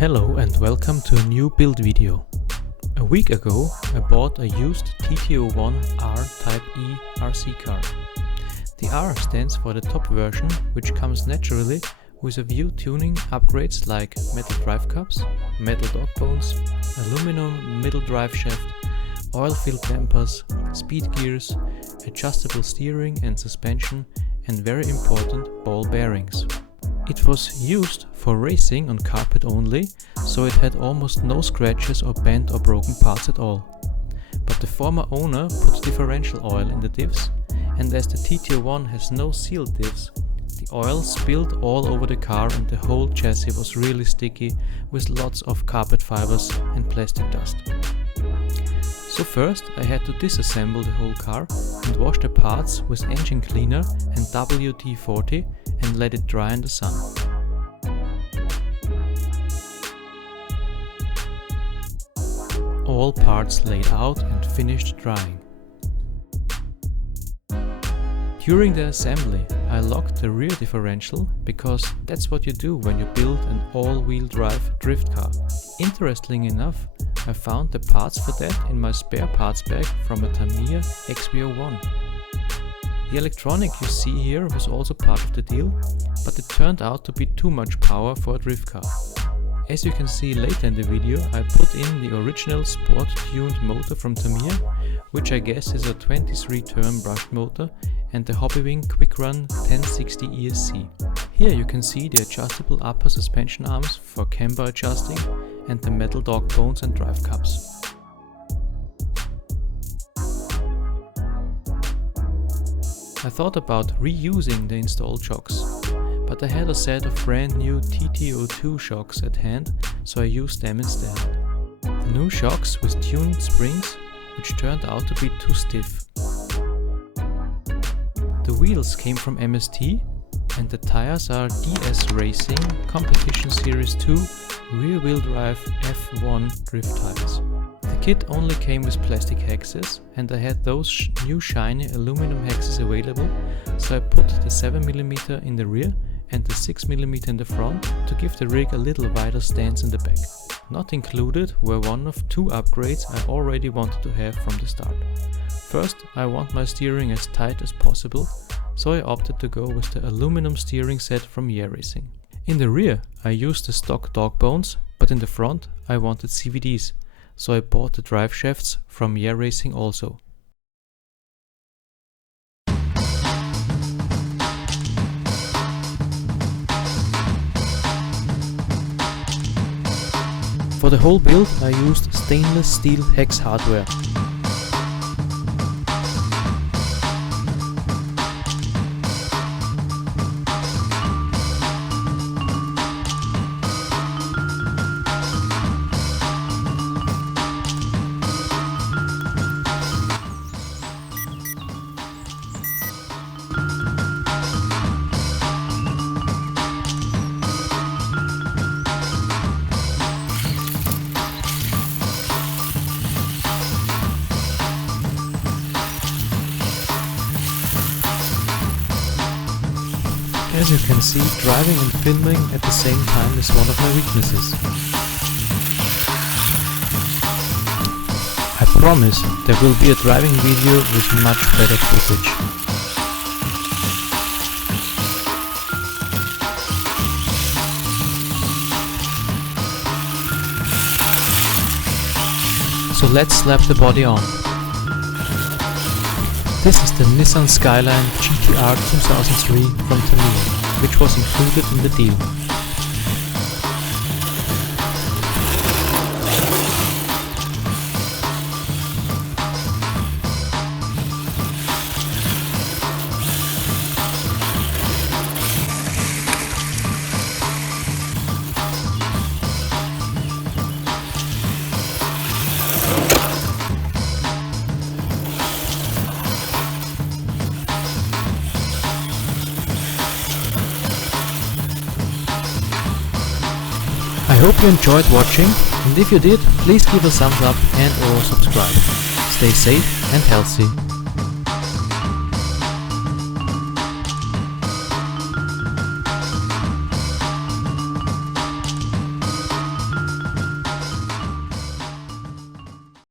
Hello and welcome to a new build video. A week ago I bought a used TT-01 R Type E RC car. The R stands for the top version, which comes naturally with a few tuning upgrades like metal drive cups, metal dog bones, aluminum middle drive shaft, oil-filled dampers, speed gears, adjustable steering and suspension, and very important, ball bearings. It was used for racing on carpet only, so it had almost no scratches or bent or broken parts at all. But the former owner put differential oil in the diffs, and as the TT-01 has no sealed diffs, the oil spilled all over the car and the whole chassis was really sticky with lots of carpet fibers and plastic dust. So first I had to disassemble the whole car and wash the parts with engine cleaner and AWD and let it dry in the sun. All parts laid out and finished drying. During the assembly I locked the rear differential, because that's what you do when you build an all-wheel drive drift car. Interestingly enough, I found the parts for that in my spare parts bag from a TAMIYA XV01. The electronic you see here was also part of the deal, but it turned out to be too much power for a drift car. As you can see later in the video, I put in the original sport-tuned motor from TAMIYA, which I guess is a 23-turn brushed motor, and the Hobbywing Quick Run 1060 ESC. Here you can see the adjustable upper suspension arms for camber adjusting and the metal dog bones and drive cups. I thought about reusing the installed shocks, but I had a set of brand new TT-02 shocks at hand, so I used them instead. The new shocks with tuned springs, which turned out to be too stiff. The wheels came from MST, and the tires are DS Racing Competition Series 2 rear-wheel drive F1 drift tires. The kit only came with plastic hexes, and I had those new shiny aluminum hexes available, so I put the 7mm in the rear and the 6mm in the front to give the rig a little wider stance in the back. Not included were one of two upgrades I already wanted to have from the start. First, I want my steering as tight as possible, so I opted to go with the aluminum steering set from Racing. In the rear I used the stock dog bones, but in the front I wanted CVDs, so I bought the drive shafts from Racing also. For the whole build I used stainless steel hex hardware. As you can see, driving and filming at the same time is one of my weaknesses. I promise there will be a driving video with much better footage. So let's slap the body on. This is the Nissan Skyline GTR 2003 from TAMIYA, which was included in the deal. I hope you enjoyed watching, and if you did, please give a thumbs up and or subscribe. Stay safe and healthy.